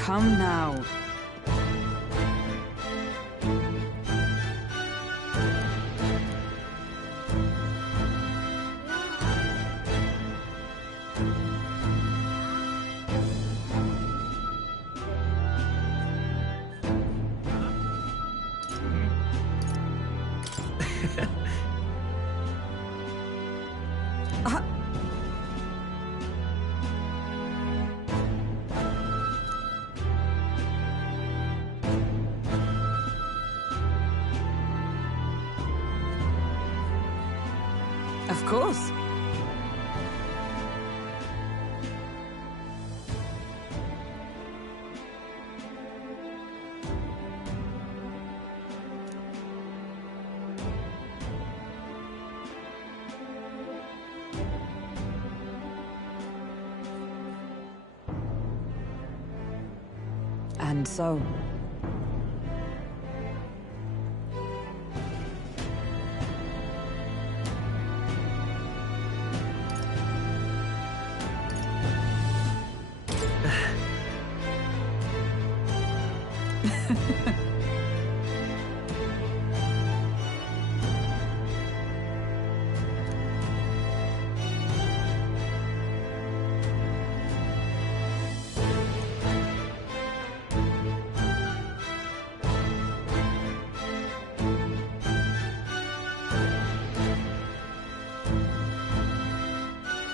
Come now. Of course. And so...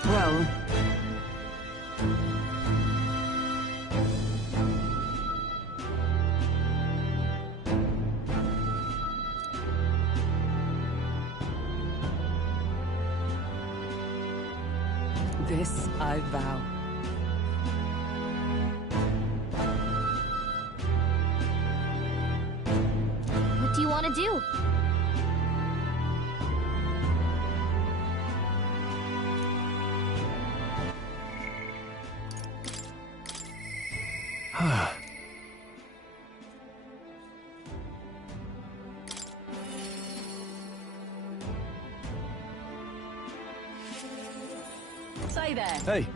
Well... This I vow. What do you want to do? Say there. Hey.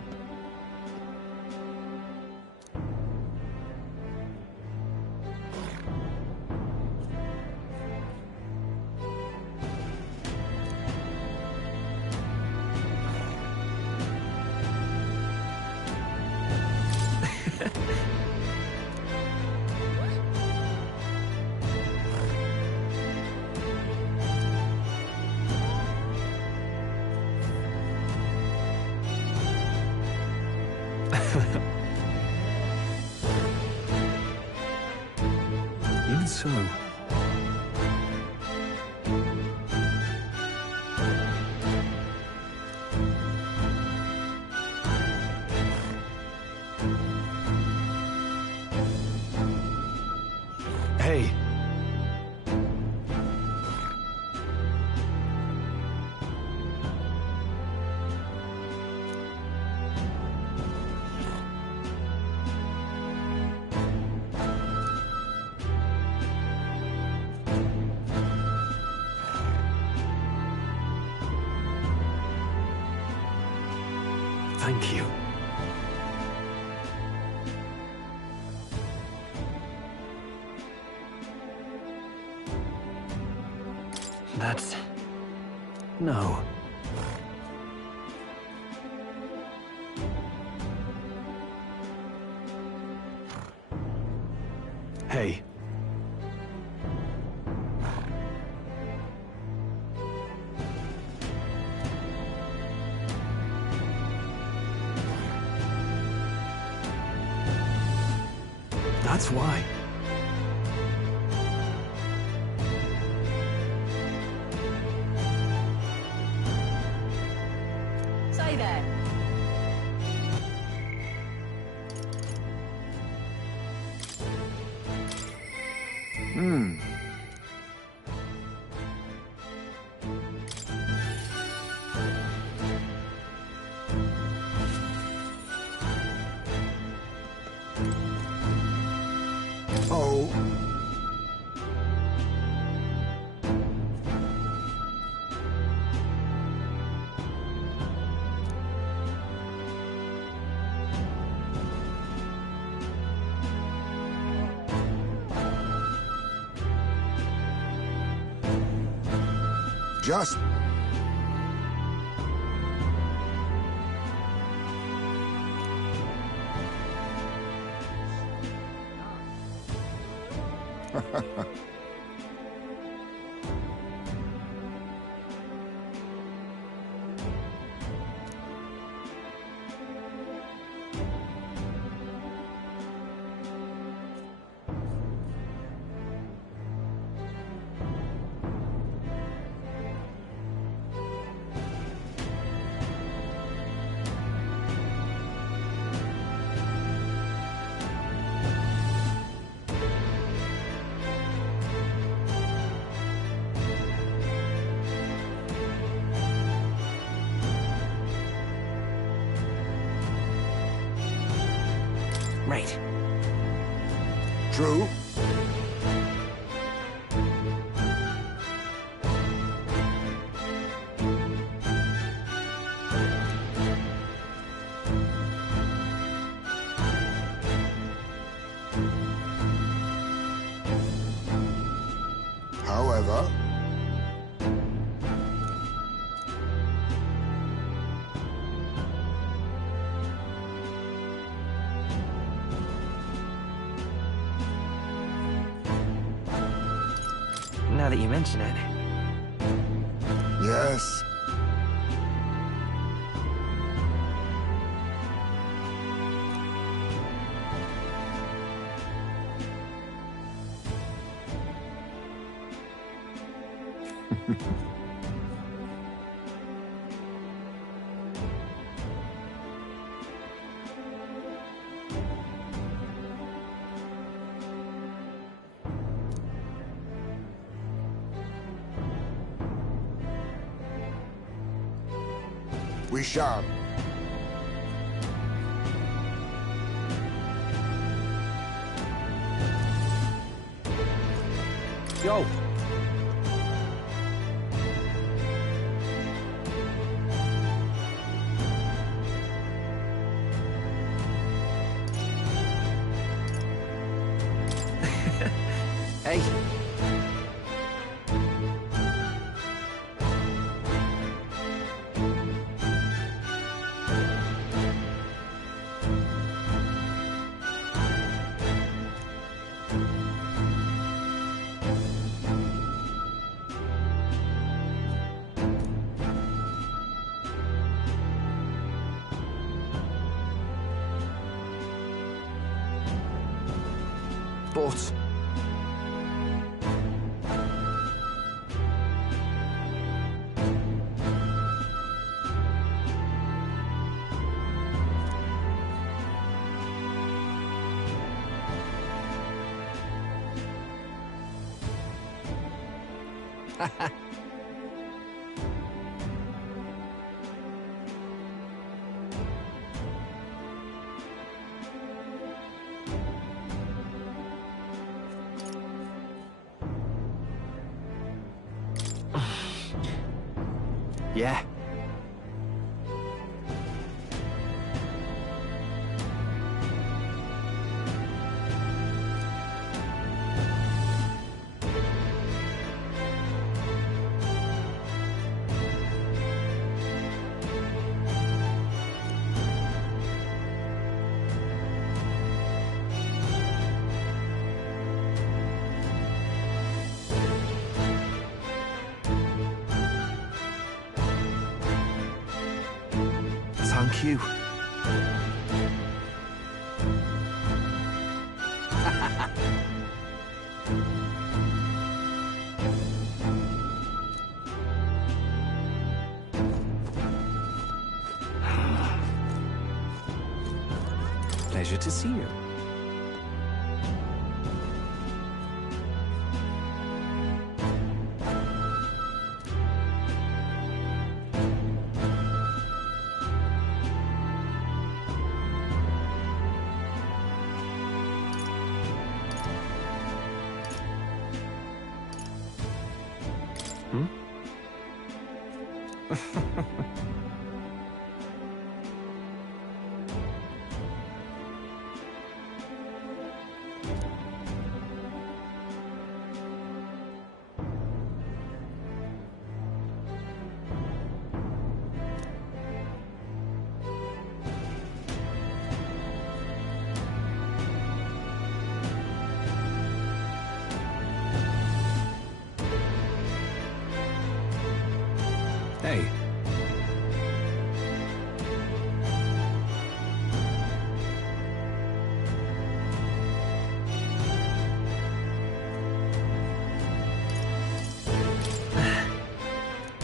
Even so. Hey. Thank you. That's... no. Hey. That's why. Say there. Oh. Just... Right. True. However... Now that you mention it. Yes. We shall. Yo! Hey! But... Yeah. Thank you. Pleasure to see you. Hmm?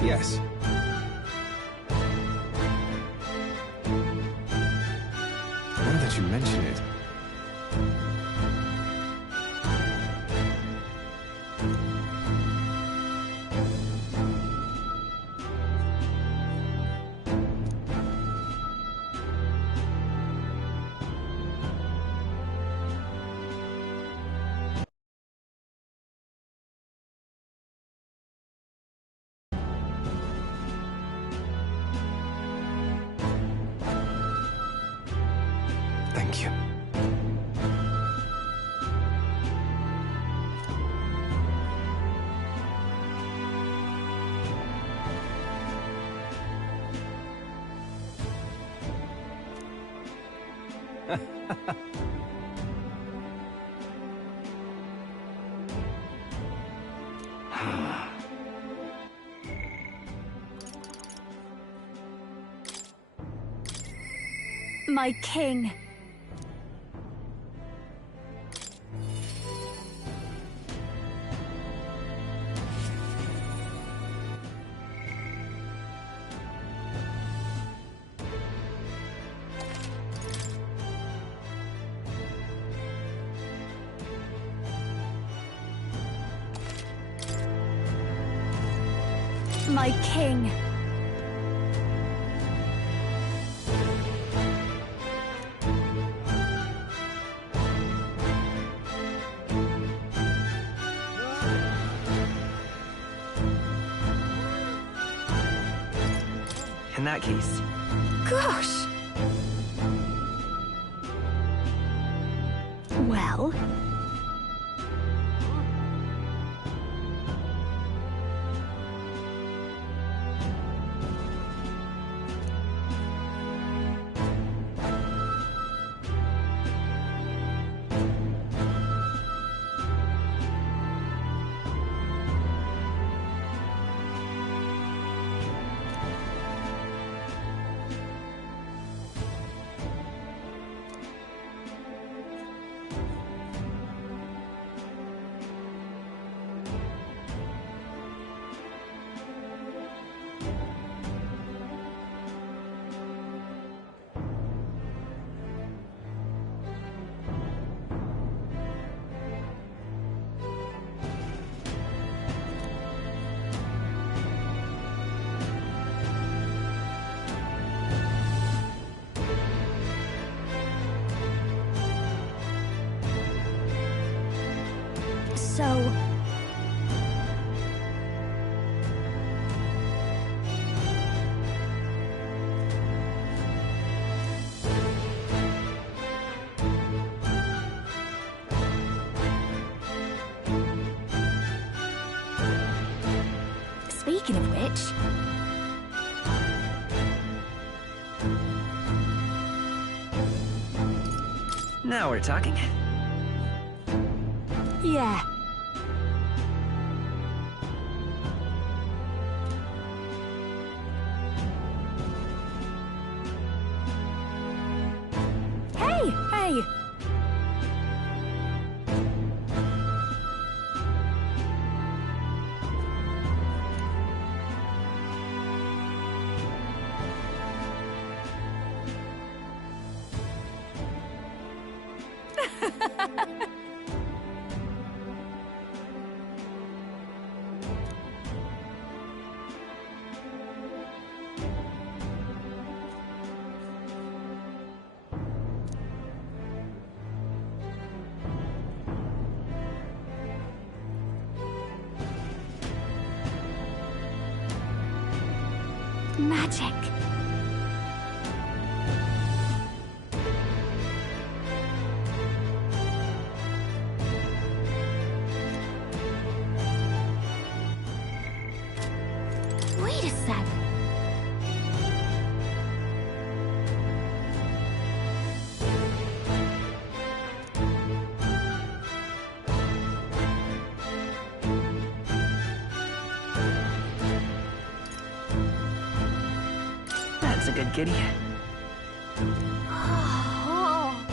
Yes. Now that you mention it... Thank you. My king. My king. In that case, Gosh. Well. So... Speaking of which... now we're talking. Yeah. Hey, hey! Magic. Wait a sec. That's a good kitty. Oh.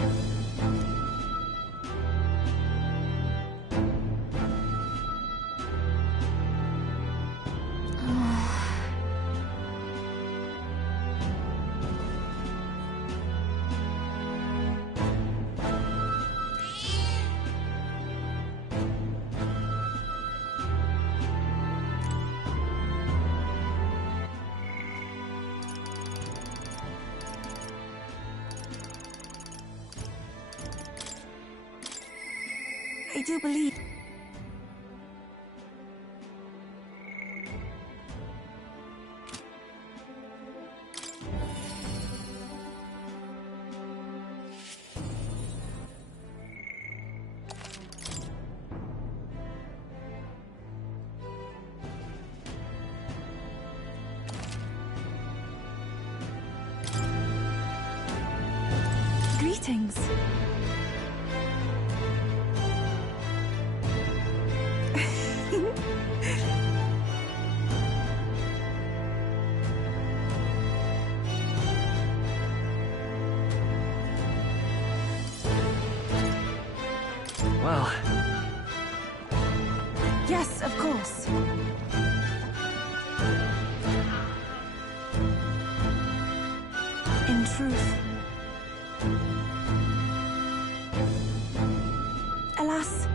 I do believe... Greetings. Well, Yes, of course. In truth... Alas...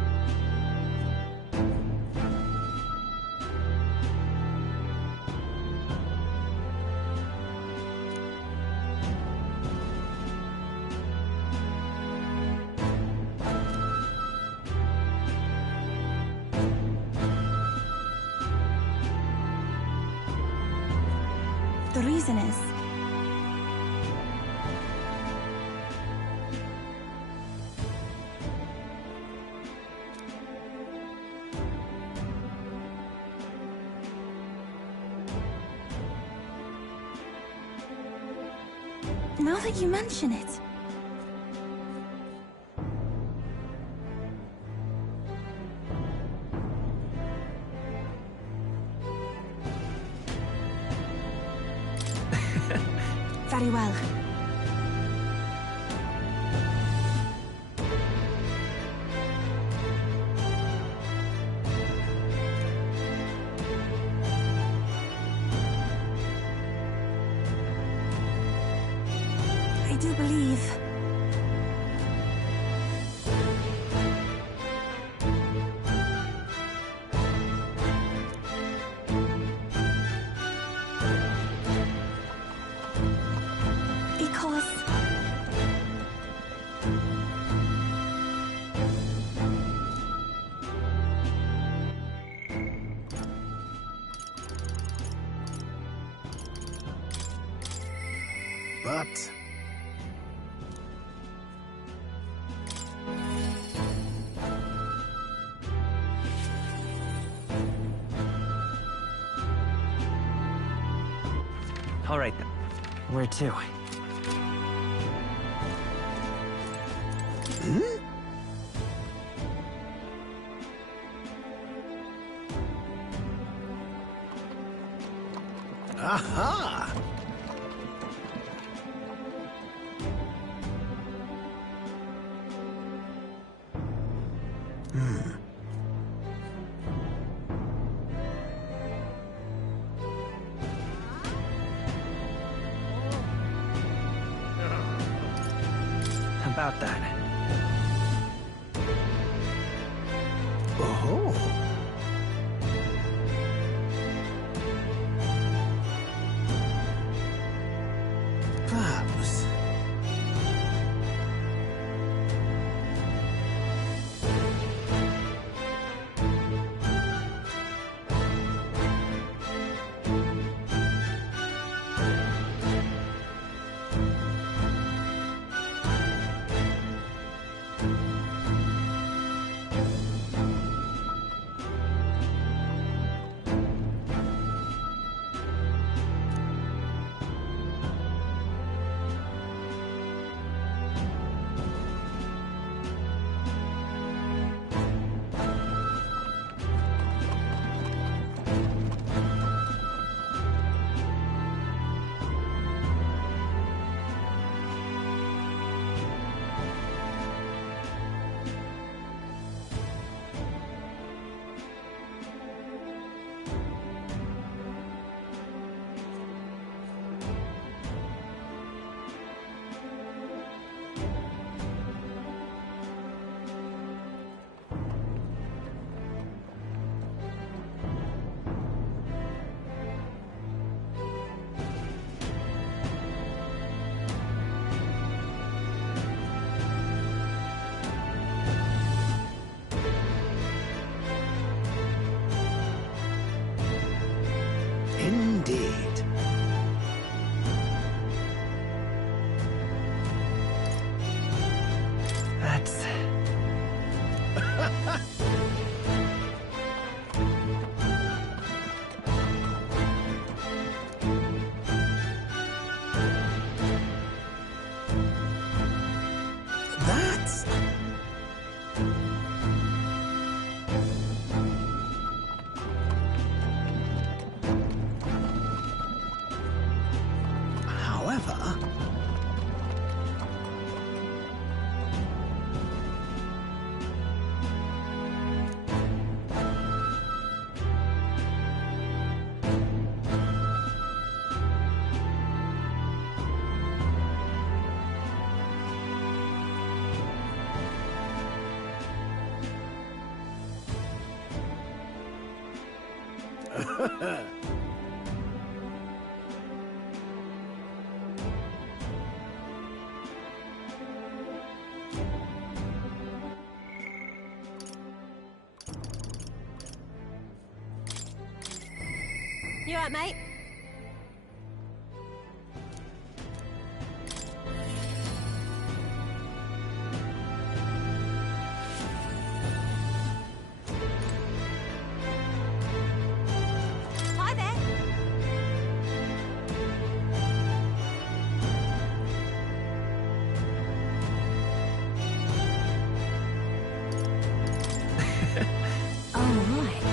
The reason is... Now that you mention it... Very well. I do believe... Because... But all right then. Where to? aha! About that. Oh. Perhaps. However... You alright, mate? Hi there. All right.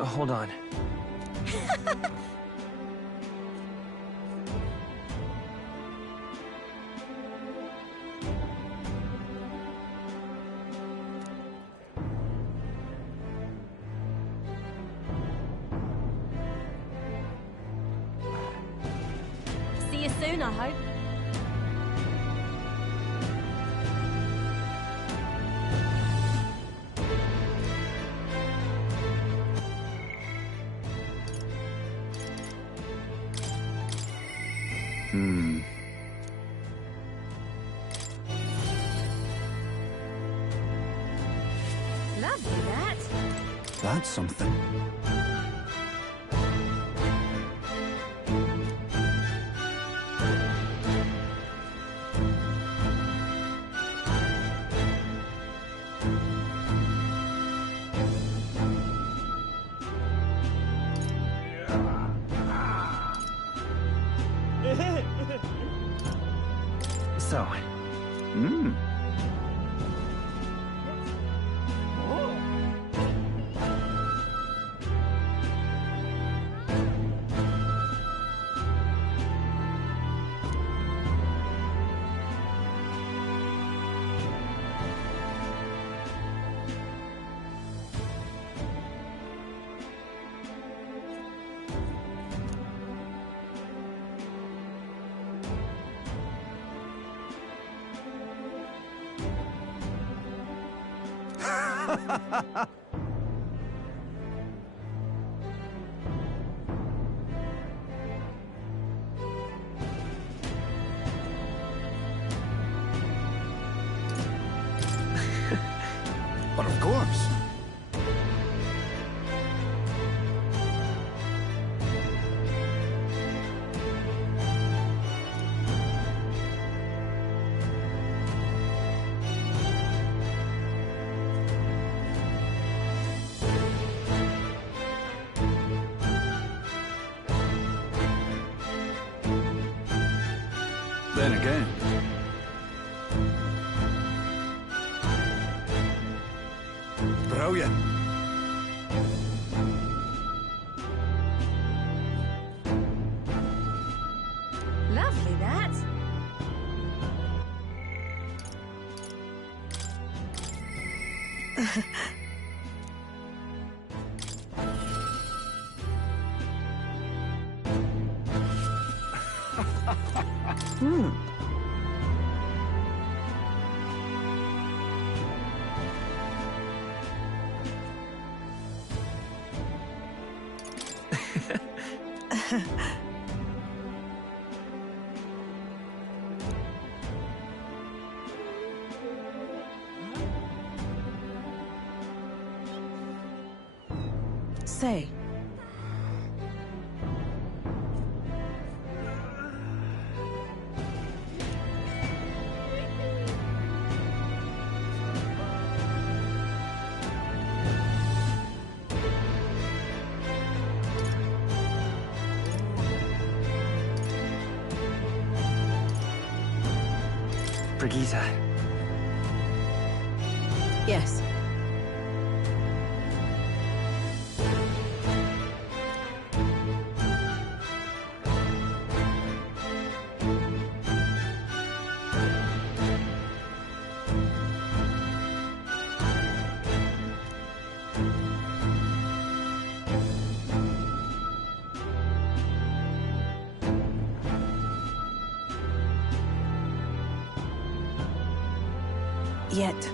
Hold on. See you soon, I hope. Lovely, that. That's something. So, But of course. Then again. Brilliant. Lovely, that. Say. Brigitte. Yes. Yet.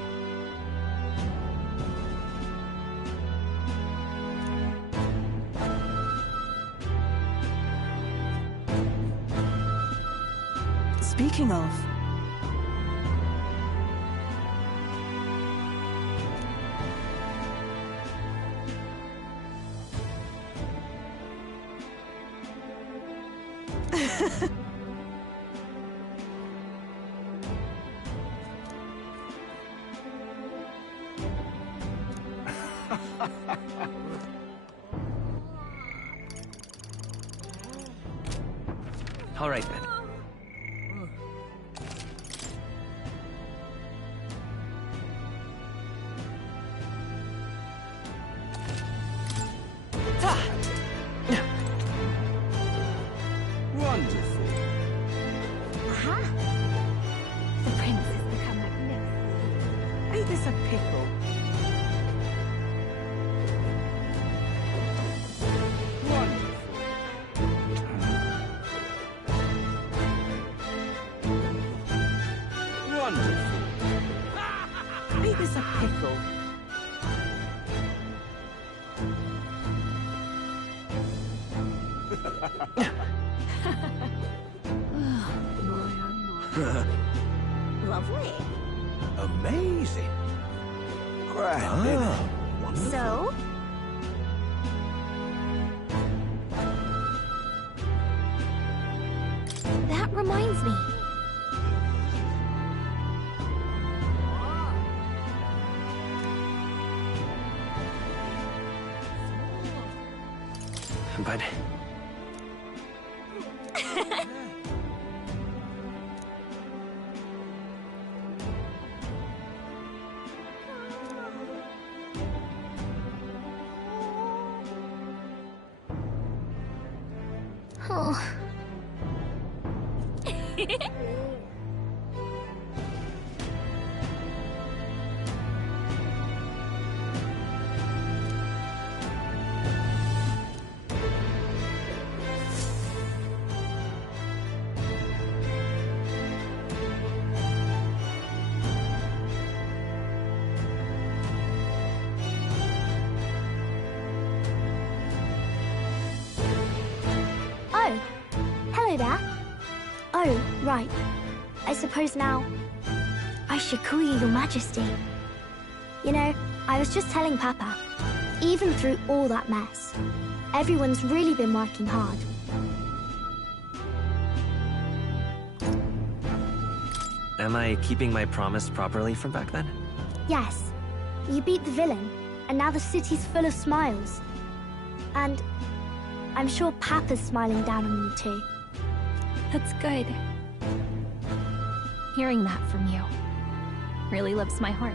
Speaking of... All right then. Wonderful. Aha! The prince has become magnificent. Ain't this a pickle? Wonderful. Ain't this a pickle? Lovely. Amazing. Grand. Wonderful. So? That reminds me. But... Oh. Oh, hello there. Oh, right. I suppose now I should call you Your Majesty. You know, I was just telling Papa, even through all that mess, everyone's really been working hard. Am I keeping my promise properly from back then? Yes, you beat the villain, and now the city's full of smiles. And I'm sure Papa's smiling down on you too. That's good. Hearing that from you really lifts my heart.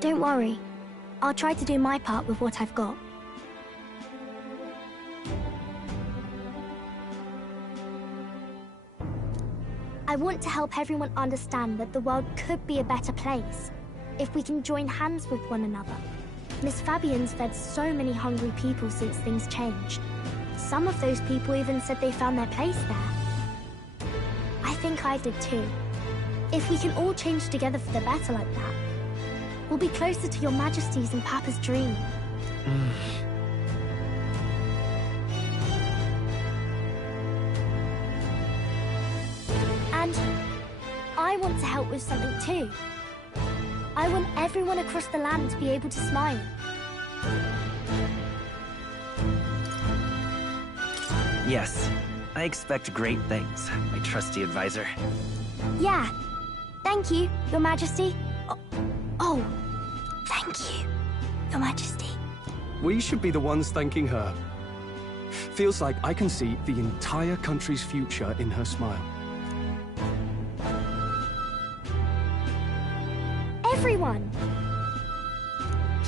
Don't worry. I'll try to do my part with what I've got. I want to help everyone understand that the world could be a better place if we can join hands with one another. Miss Fabian's fed so many hungry people since things changed. Some of those people even said they found their place there. think I did too. If we can all change together for the better like that, we'll be closer to your Majesty's and Papa's dream. And I want to help with something too. I want everyone across the land to be able to smile. Yes, I expect great things, my trusty advisor. Yeah. Thank you, Your Majesty. Oh, thank you, Your Majesty. We should be the ones thanking her. Feels like I can see the entire country's future in her smile. Everyone!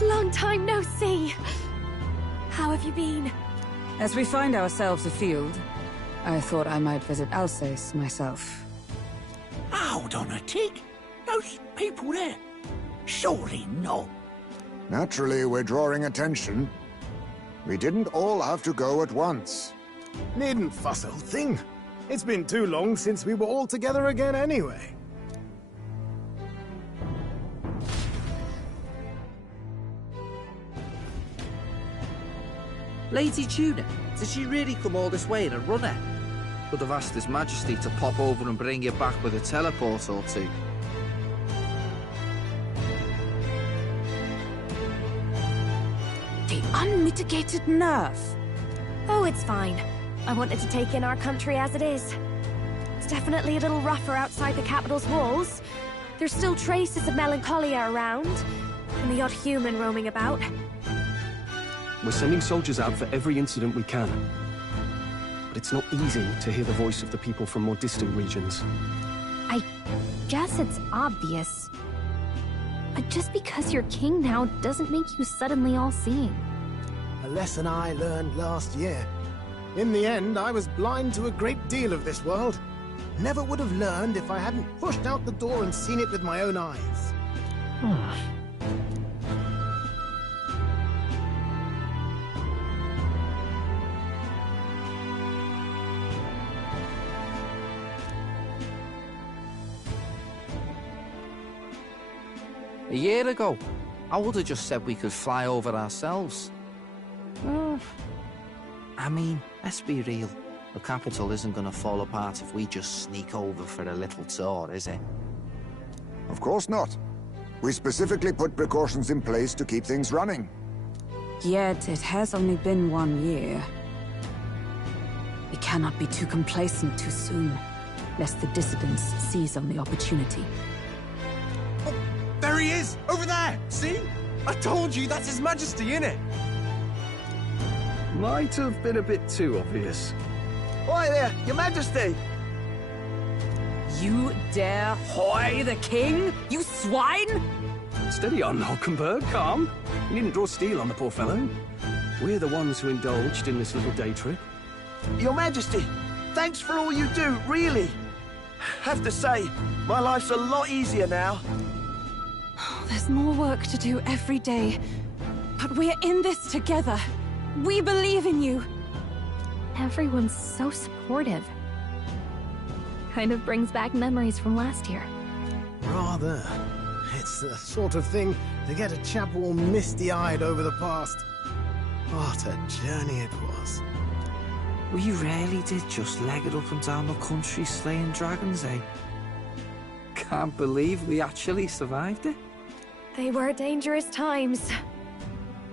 Long time no see. How have you been? As we find ourselves afield, I thought I might visit Alsace myself. Hold on a tick. Those people there. Surely not. Naturally, we're drawing attention. We didn't all have to go at once. Needn't fuss, old thing. It's been too long since we were all together again anyway. Lady Tuna, did she really come all this way in a runner? Would have asked His Majesty to pop over and bring you back with a teleport or two. The unmitigated nerve. Oh, it's fine. I wanted to take in our country as it is. It's definitely a little rougher outside the capital's walls. There's still traces of melancholia around, and the odd human roaming about. We're sending soldiers out for every incident we can. But it's not easy to hear the voice of the people from more distant regions. I guess it's obvious. But just because you're king now doesn't make you suddenly all-seeing. A lesson I learned last year. In the end, I was blind to a great deal of this world. Never would have learned if I hadn't pushed out the door and seen it with my own eyes. A year ago, I would have just said we could fly over ourselves. I mean, let's be real. The capital isn't going to fall apart if we just sneak over for a little tour, is it? Of course not. We specifically put precautions in place to keep things running. Yet it has only been 1 year. We cannot be too complacent too soon, lest the dissidents seize on the opportunity. There he is! Over there! See? I told you, that's His Majesty, innit? Might have been a bit too obvious. Oi there, Your Majesty! You dare hoy the king? You swine! Steady on, Hulkenberg, calm. You needn't draw steel on the poor fellow. We're the ones who indulged in this little day trip. Your Majesty, thanks for all you do, really. Have to say, my life's a lot easier now. There's more work to do every day. But we're in this together. We believe in you. Everyone's so supportive. Kind of brings back memories from last year. Rather. It's the sort of thing to get a chap all misty-eyed over the past. What a journey it was. We really did just leg it up and down the country slaying dragons, eh? Can't believe we actually survived it. They were dangerous times,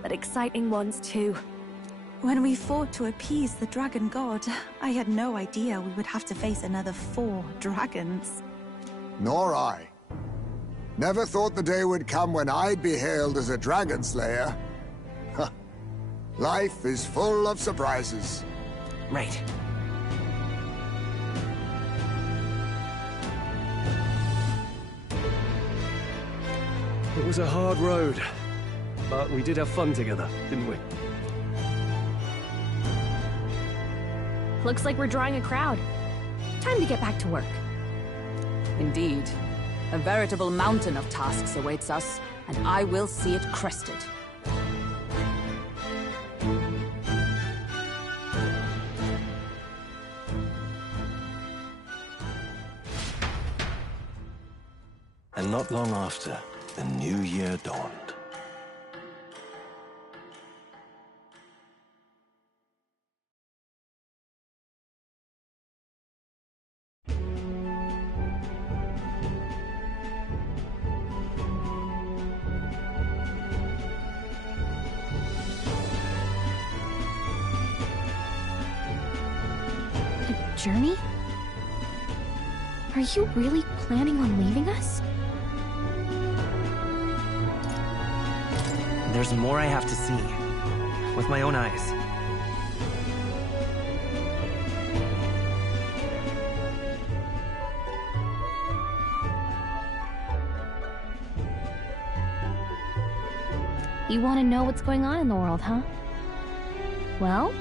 but exciting ones too. When we fought to appease the dragon god, I had no idea we would have to face another 4 dragons. Nor I. Never thought the day would come when I'd be hailed as a dragon slayer. Huh. Life is full of surprises. Right. It was a hard road, but we did have fun together, didn't we? Looks like we're drawing a crowd. Time to get back to work. Indeed. A veritable mountain of tasks awaits us, and I will see it crested. And not long after, the new year dawned. Journey? Are you really planning on leaving us? There's more I have to see. With my own eyes. You want to know what's going on in the world, huh? Well,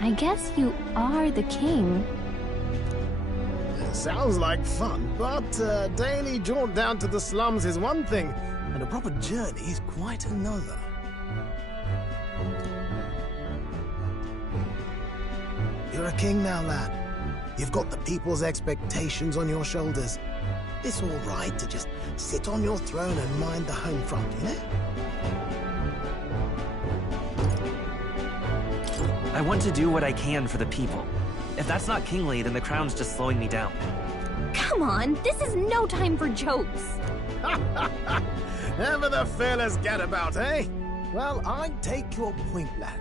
I guess you are the king. Sounds like fun, but a daily jaunt down to the slums is one thing, and a proper journey is quite another. You're a king now, lad. You've got the people's expectations on your shoulders. It's all right to just sit on your throne and mind the home front, you know? I want to do what I can for the people. If that's not kingly, then the crown's just slowing me down. Come on, this is no time for jokes. Ever the fearless gadabout, eh? Well, I take your point, lad.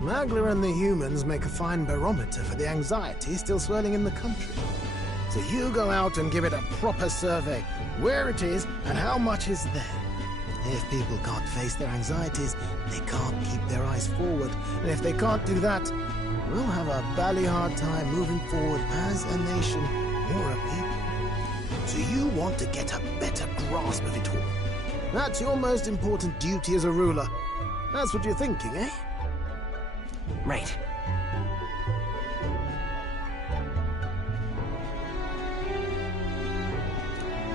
Magla and the humans make a fine barometer for the anxiety still swirling in the country. So you go out and give it a proper survey, where it is and how much is there. If people can't face their anxieties, they can't keep their eyes forward. And if they can't do that, we'll have a bally hard time moving forward as a nation or a people. So you want to get a better grasp of it all. That's your most important duty as a ruler. That's what you're thinking, eh? Right.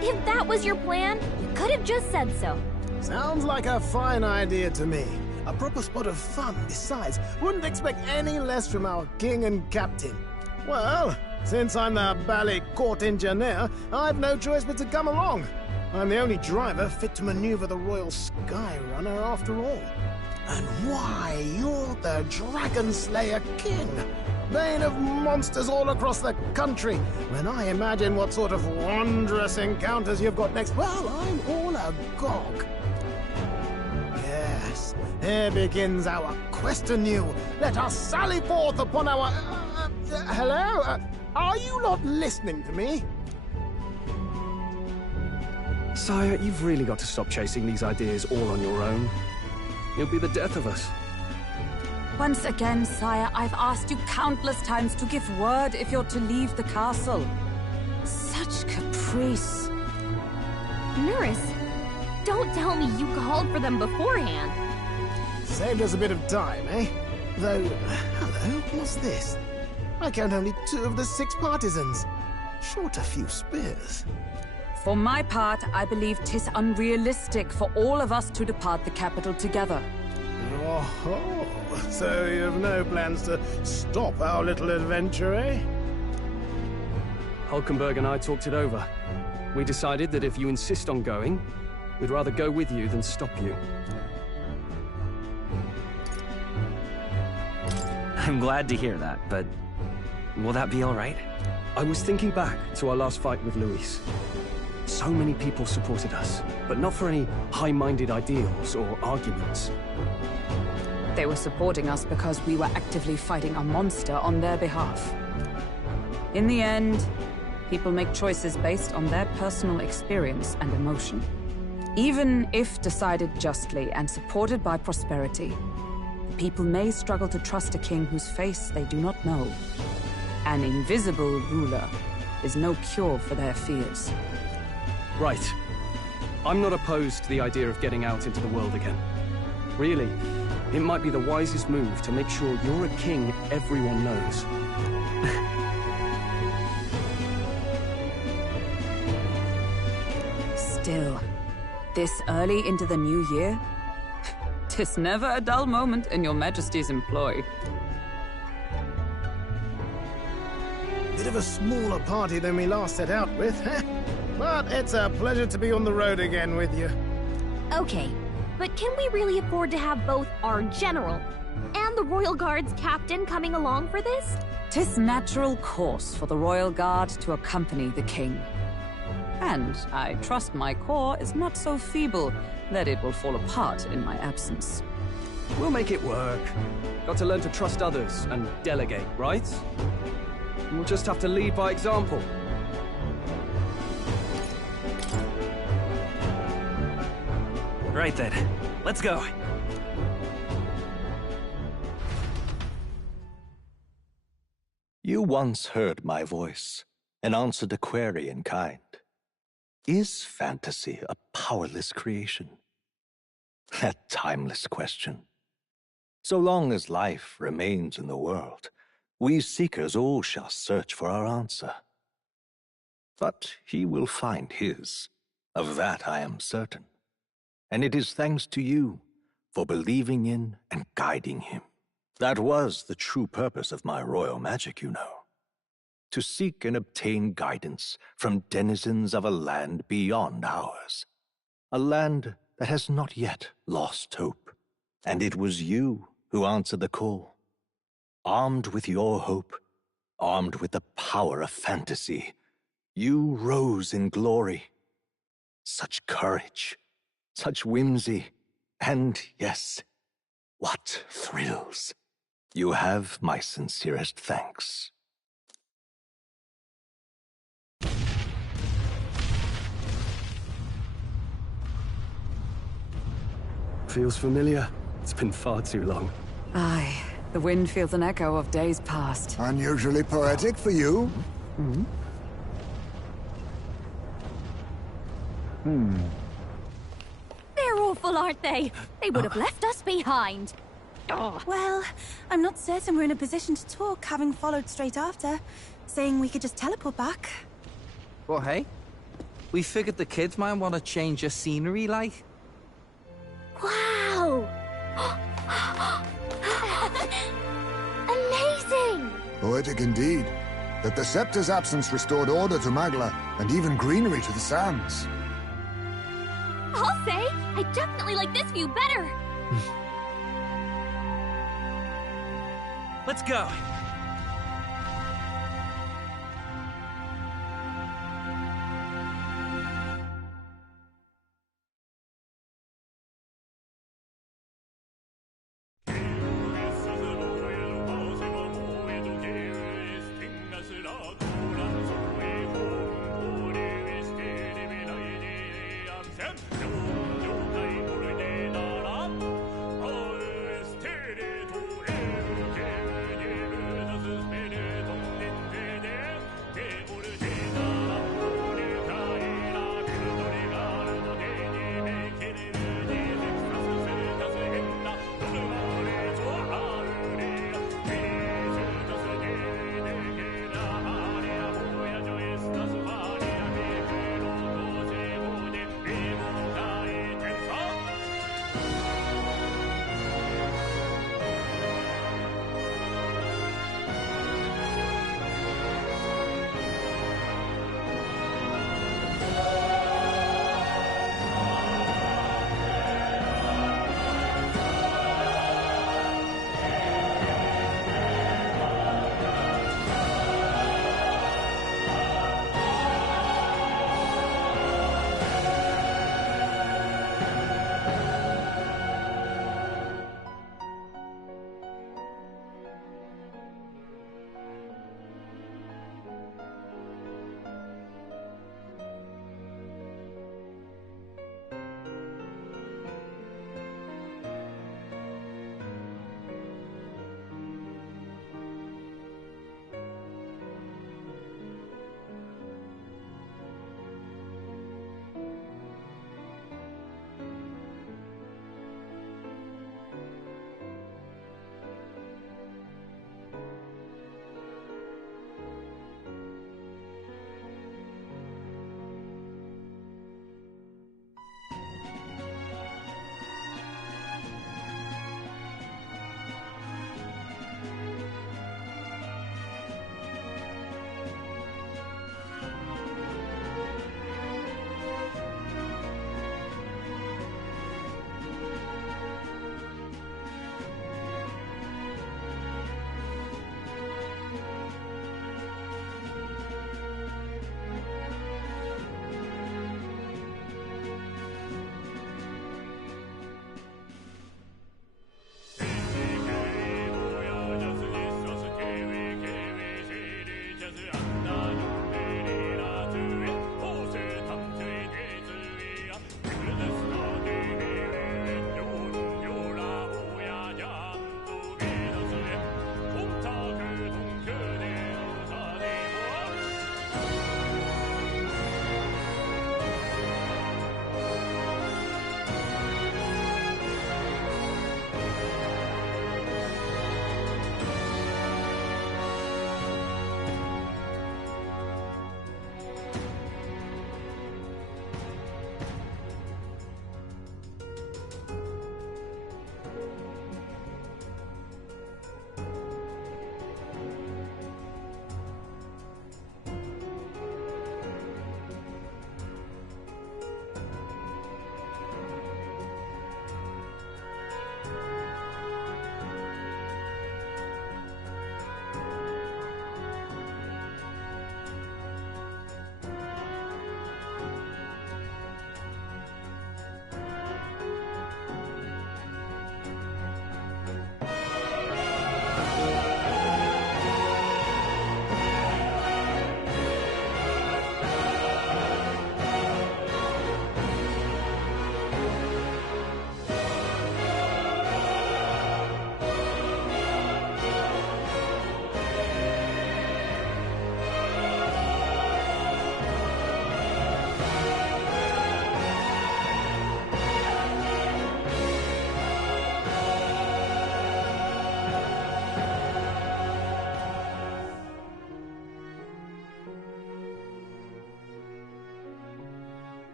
If that was your plan, you could have just said so. Sounds like a fine idea to me. A proper spot of fun, besides. Wouldn't expect any less from our king and captain. Well, since I'm the bally court engineer, I've no choice but to come along. I'm the only driver fit to maneuver the Royal Skyrunner after all. And why, you're the Dragon Slayer King, bane of monsters all across the country. When I imagine what sort of wondrous encounters you've got next, well, I'm all agog. Yes, here begins our quest anew. Let us sally forth upon our... hello? Are you not listening to me? Sire, you've really got to stop chasing these ideas all on your own. You'll be the death of us. Once again, sire, I've asked you countless times to give word if you're to leave the castle. Such caprice. Nurse, don't tell me you called for them beforehand. Saved us a bit of time, eh? Though, hello, what's this? I count only 2 of the 6 partisans. Short a few spears. For my part, I believe 'tis unrealistic for all of us to depart the capital together. Oh, so you have no plans to stop our little adventure, eh? Hulkenberg and I talked it over. We decided that if you insist on going, we'd rather go with you than stop you. I'm glad to hear that, but will that be all right? I was thinking back to our last fight with Luis. So many people supported us, but not for any high-minded ideals or arguments. They were supporting us because we were actively fighting a monster on their behalf. In the end, people make choices based on their personal experience and emotion. Even if decided justly and supported by prosperity, the people may struggle to trust a king whose face they do not know. An invisible ruler is no cure for their fears. Right. I'm not opposed to the idea of getting out into the world again. Really, it might be the wisest move to make sure you're a king everyone knows. Still, this early into the new year? 'Tis never a dull moment in your Majesty's employ. Bit of a smaller party than we last set out with, huh? But it's a pleasure to be on the road again with you. Okay, but can we really afford to have both our general and the Royal Guard's captain coming along for this? 'Tis natural course for the Royal Guard to accompany the king. And I trust my corps is not so feeble that it will fall apart in my absence. We'll make it work. Got to learn to trust others and delegate, right? And we'll just have to lead by example. Right then, let's go. You once heard my voice and answered a query in kind. Is fantasy a powerless creation? That timeless question. So long as life remains in the world, we seekers all shall search for our answer. But he will find his, of that I am certain. And it is thanks to you for believing in and guiding him. That was the true purpose of my royal magic, you know. To seek and obtain guidance from denizens of a land beyond ours. A land that has not yet lost hope. And it was you who answered the call. Armed with your hope, armed with the power of fantasy, you rose in glory. Such courage, such whimsy, and yes, what thrills. You have my sincerest thanks. Feels familiar. It's been far too long. Aye, the wind feels an echo of days past. Unusually poetic for you. They're awful, aren't they? They would have left us behind. Well, I'm not certain we're in a position to talk, having followed straight after, saying we could just teleport back. Well, hey, we figured the kids might want to change your scenery, like. Wow! Amazing! Poetic indeed. That the scepter's absence restored order to Magla, and even greenery to the sands. I'll say, I definitely like this view better. Let's go.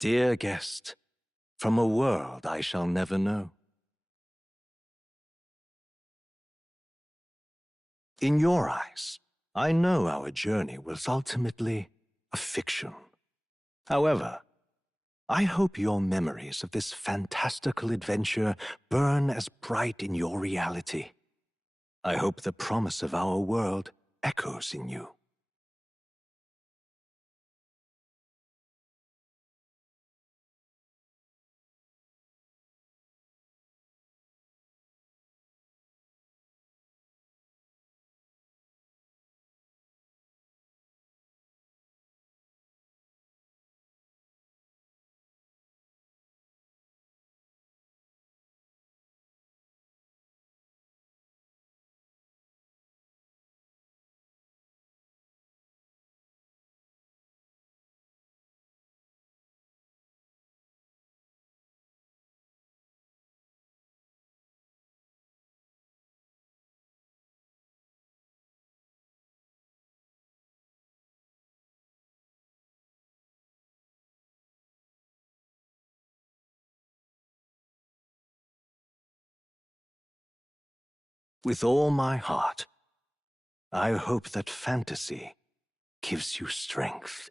Dear guest, from a world I shall never know. In your eyes, I know our journey was ultimately a fiction. However, I hope your memories of this fantastical adventure burn as bright in your reality. I hope the promise of our world echoes in you. With all my heart, I hope that fantasy gives you strength.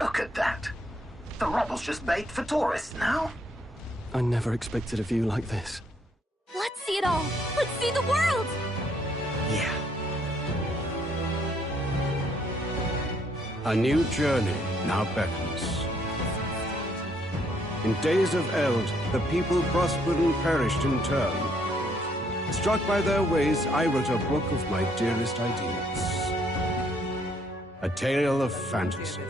Look at that. The rubble's just bait for tourists now. I never expected a view like this. Let's see it all. Let's see the world. Yeah. A new journey now beckons. In days of eld, the people prospered and perished in turn. Struck by their ways, I wrote a book of my dearest ideas. A tale of fantasy.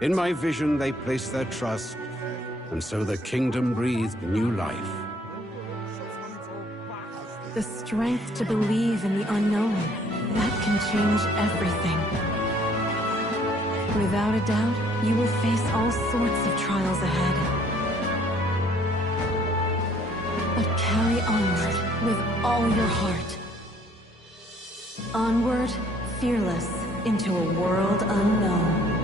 In my vision, they placed their trust, and so the kingdom breathed new life. The strength to believe in the unknown, that can change everything. Without a doubt, you will face all sorts of trials ahead. But carry onward with all your heart. Onward, fearless, into a world unknown.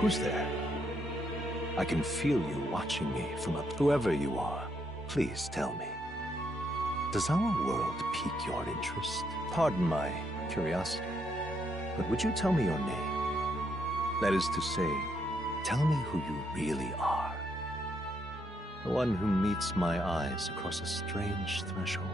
Who's there? I can feel you watching me from up. Whoever you are, please tell me. Does our world pique your interest? Pardon my curiosity, but would you tell me your name? That is to say, tell me who you really are. The one who meets my eyes across a strange threshold.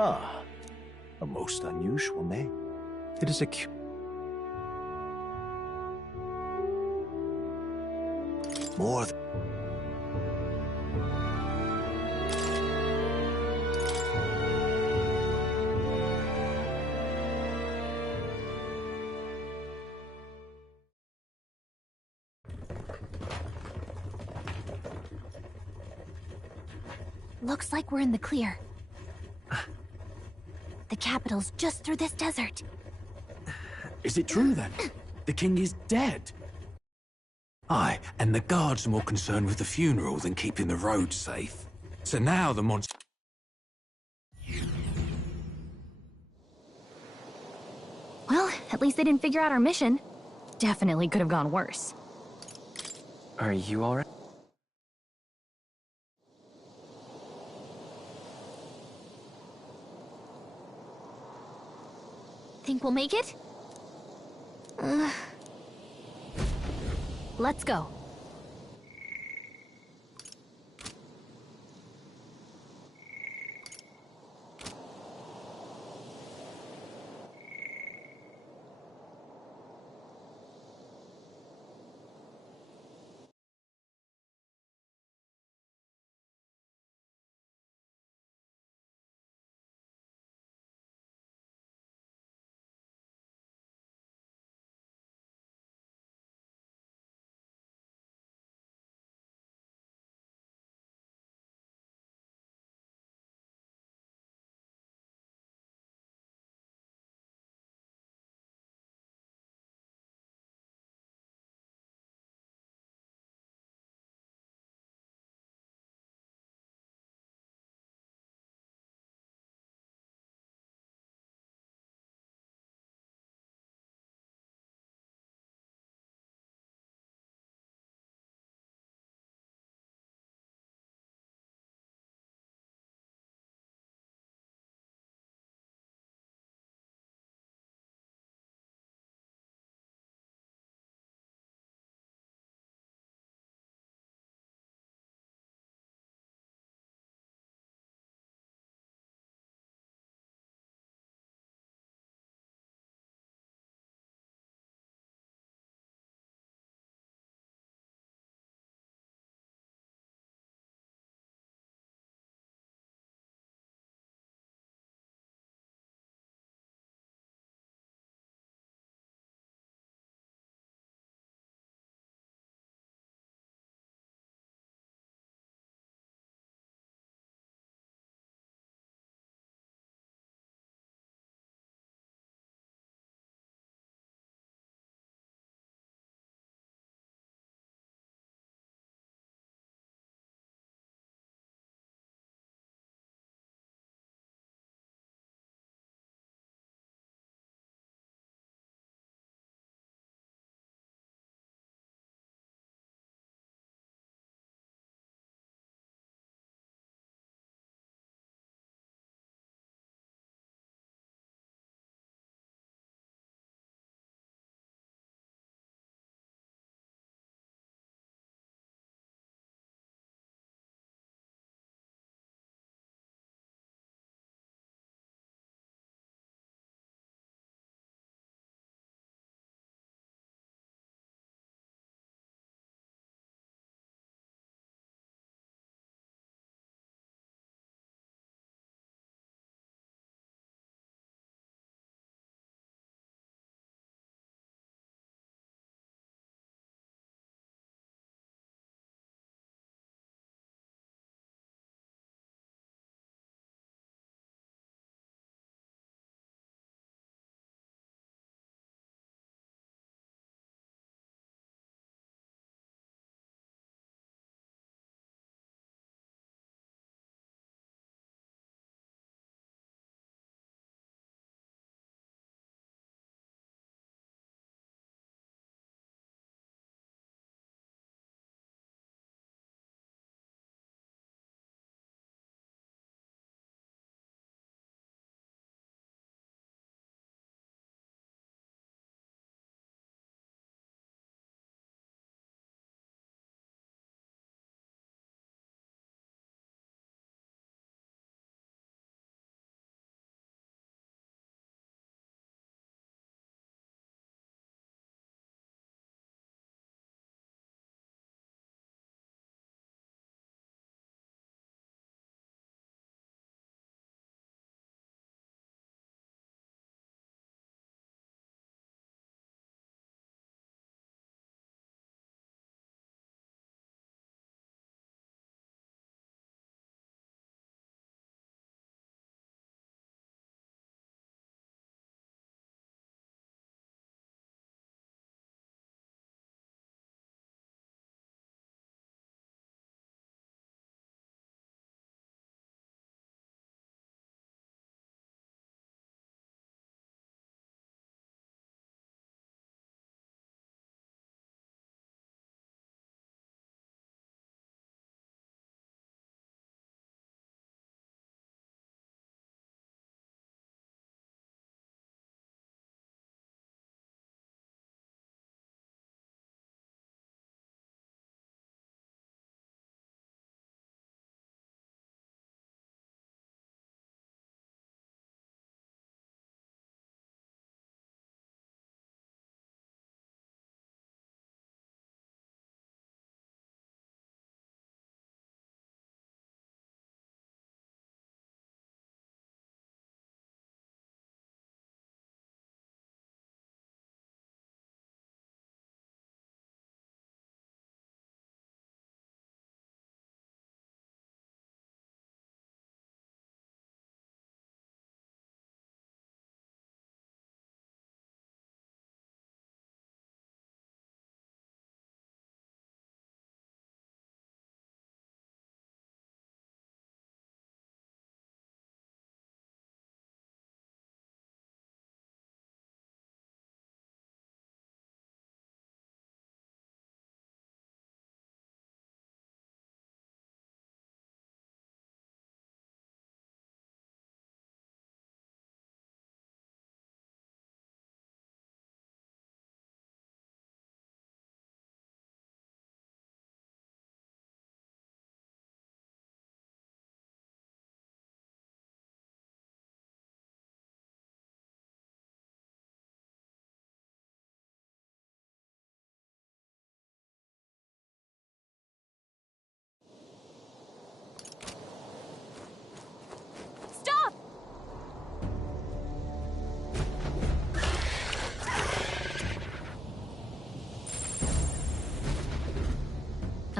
Ah, a most unusual name. It is a more than... Looks like we're in the clear. The capital's just through this desert. Is it true then? The king is dead? Aye, and the guards are more concerned with the funeral than keeping the road safe. So now the monster... Well, at least they didn't figure out our mission. Definitely could have gone worse. Are you alright? Think we'll make it? Let's go.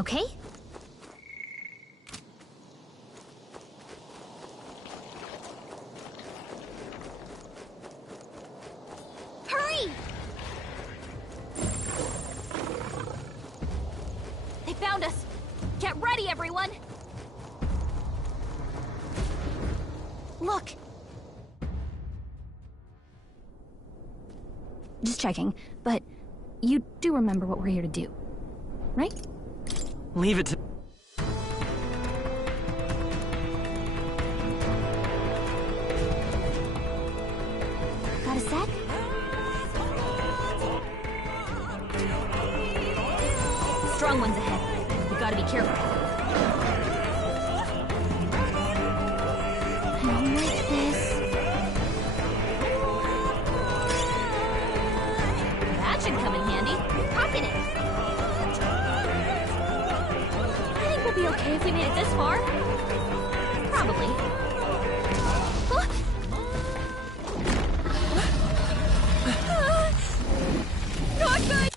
okay? Hurry! They found us! Get ready, everyone! Look! Just checking, but you do remember what we're here to do, right? Leave it to... Got a sec? Strong ones ahead. We gotta be careful. I don't like this. That should come in handy. Pocket it. I think we'll be okay if we made it this far. Probably. Not good!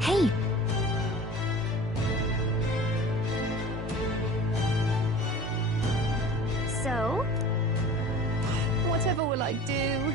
Hey! So? Whatever will I do?